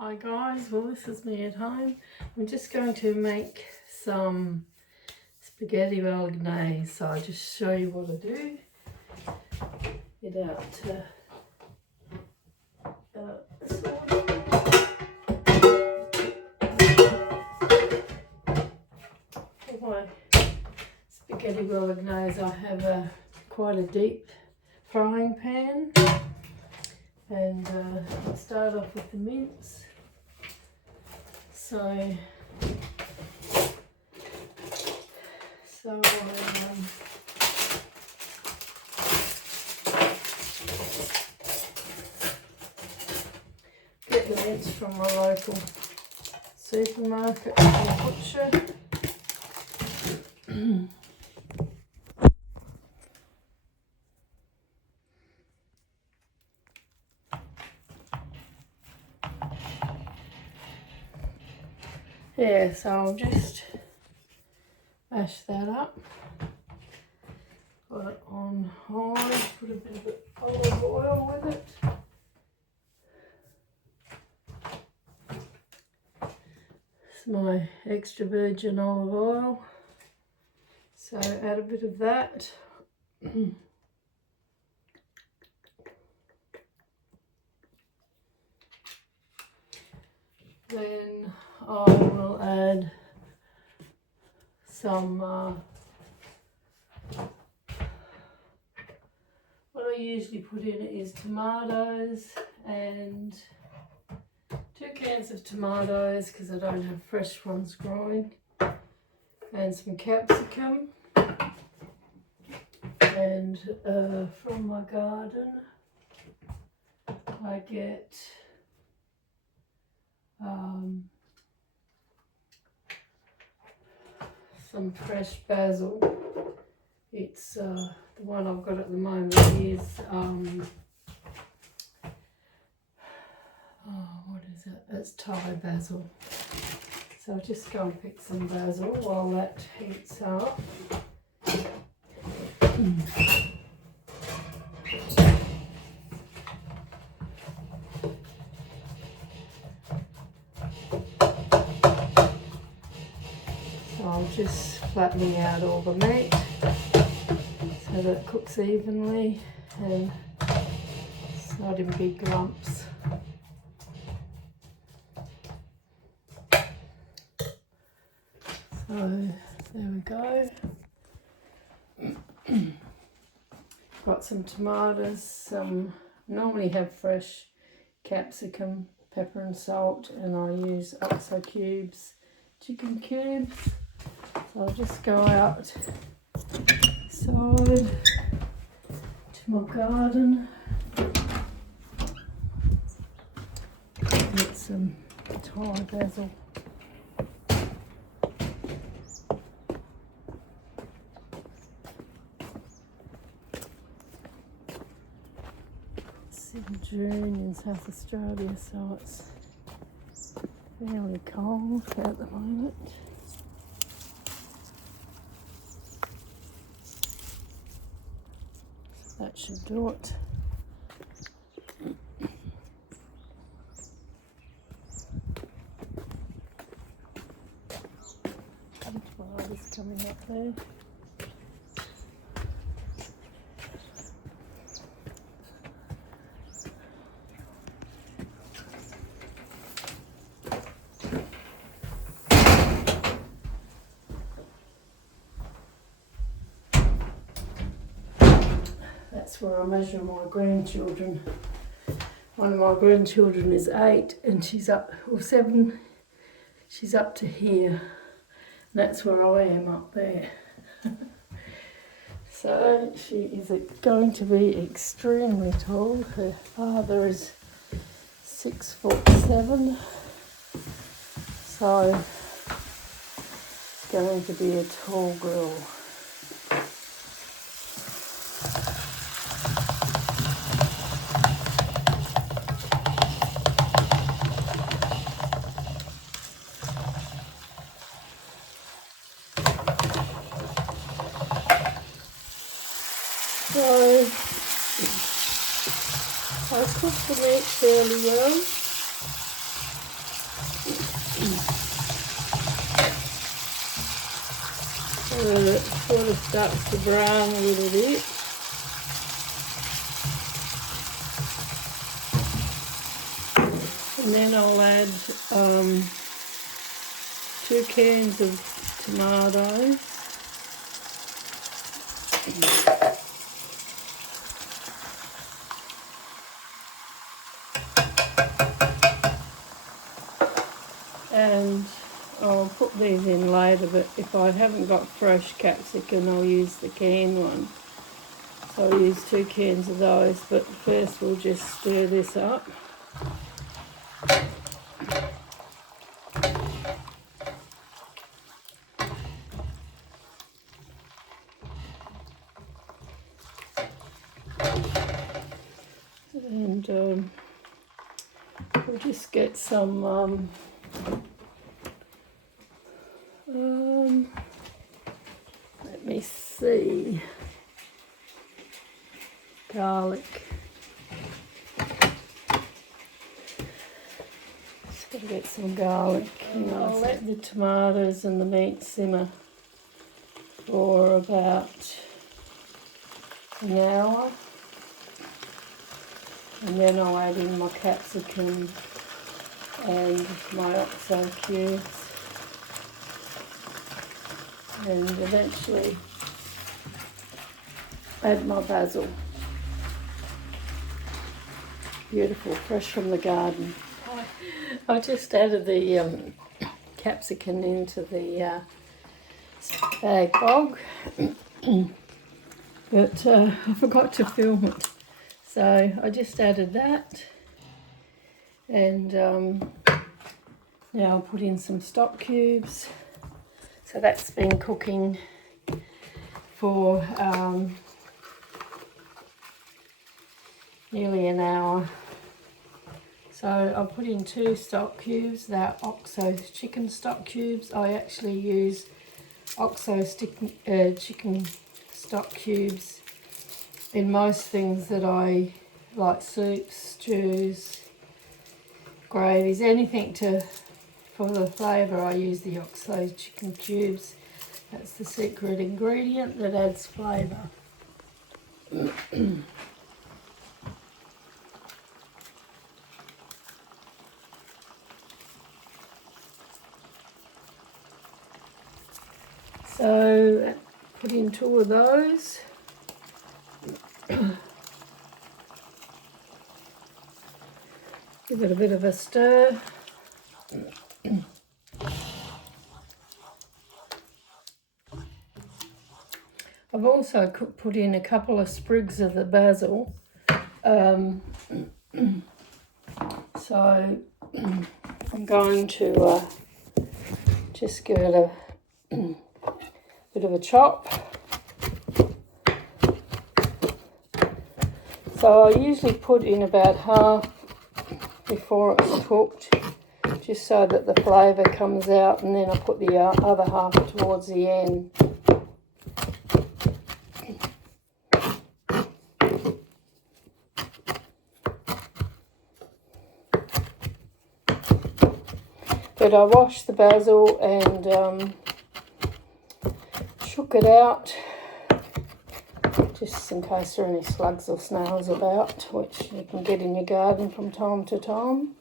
Hi guys, well this is me at home. I'm just going to make some spaghetti bolognese, so I'll just show you what I do. Get out for my spaghetti bolognese I have quite a deep frying pan, and I'll start off with the mince. So I get the mince from my local supermarket or butcher. Yeah, so I'll just mash that up, put it on high, put a bit of olive oil with it. It's my extra virgin olive oil, so add a bit of that. Then I will add some, what I usually put in it is tomatoes, and 2 cans of tomatoes because I don't have fresh ones growing, and some capsicum, and from my garden I get some fresh basil. It's the one I've got at the moment is what is it? It's Thai basil. So I'll just go and pick some basil while that heats up. I'm just flattening out all the meat so that it cooks evenly and it's not in big lumps. So there we go. Got some tomatoes, normally have fresh capsicum, pepper and salt, and I use OXO cubes, chicken cubes. So I'll just go outside to my garden, get some Thai basil. It's in June in South Australia, so it's fairly cold at the moment. That should do it. Some tomatoes coming up there. That's where I measure my grandchildren. One of my grandchildren is 8 and she's up, or 7, she's up to here. And that's where I am up there. So she is going to be extremely tall. Her father is 6'7", so she's going to be a tall girl. So I cooked the meat fairly well. it sort of starts to brown a little bit. And then I'll add 2 cans of tomatoes. And I'll put these in later, but if I haven't got fresh capsicum, I'll use the canned one. So I'll use 2 cans of those, but first we'll just stir this up. And we'll just get some let me see, garlic. Just got to get some garlic. And I'll let the tomatoes and the meat simmer for about an hour. And then I'll add in my capsicum and my oxo cubes, and eventually add my basil. Beautiful, fresh from the garden. I just added the capsicum into the spag bog, but I forgot to film it. So I just added that, and now I'll put in some stock cubes. So that's been cooking for nearly an hour. So I'll put in 2 stock cubes. They're OXO chicken stock cubes. I actually use OXO chicken stock cubes in most things that I like, soups, stews, gravies, anything for the flavour. I use the OXO chicken cubes. That's the secret ingredient that adds flavour. So put in 2 of those. Give it a bit of a stir. I've also put in a couple of sprigs of the basil. So I'm going to just give it a bit of a chop. So I usually put in about half before it's cooked, just so that the flavour comes out, and then I put the other half towards the end. But I washed the basil and shook it out, just in case there are any slugs or snails about, which you can get in your garden from time to time.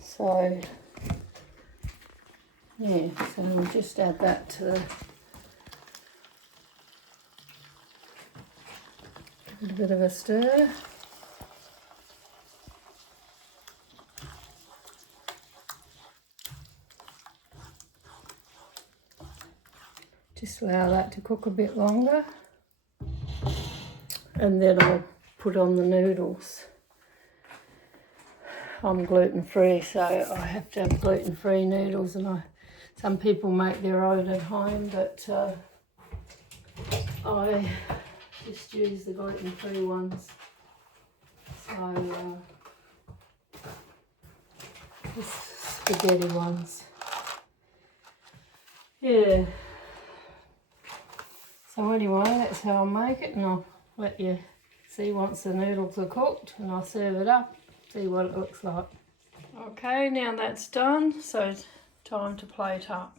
So, yeah, so we'll just add that to the, give it a bit of a stir. Just allow that to cook a bit longer, and then I'll put on the noodles. I'm gluten-free, so I have to have gluten-free noodles, and some people make their own at home, but I just use the gluten-free ones. So the spaghetti ones. Yeah. So anyway, that's how I make it, and I'll let you see once the noodles are cooked, and I'll serve it up, see what it looks like. Okay, now that's done, so time to plate up.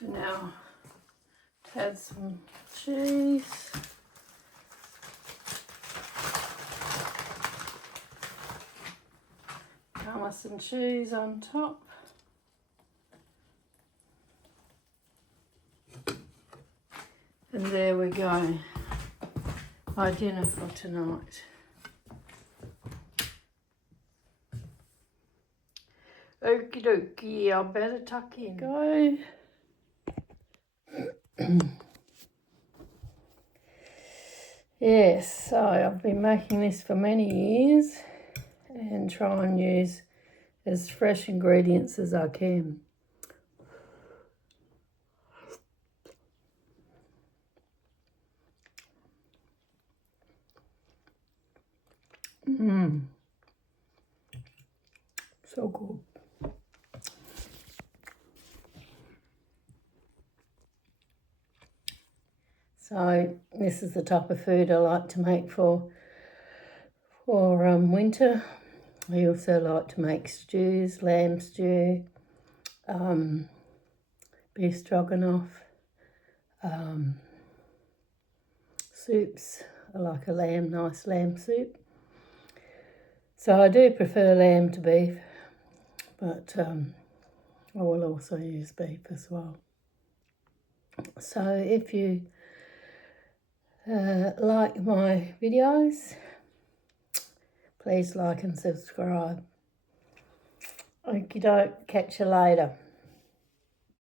So now to add some cheese. Parmesan cheese on top. And there we go, my dinner for tonight. Okie dokie, I better tuck in. Go. Yes, so I've been making this for many years and try and use as fresh ingredients as I can. So good. So this is the type of food I like to make for winter. I also like to make stews, lamb stew, beef stroganoff, soups. I like a nice lamb soup. So I do prefer lamb to beef, but I will also use beef as well. So if you like my videos, please like and subscribe. Okie doke, catch you later.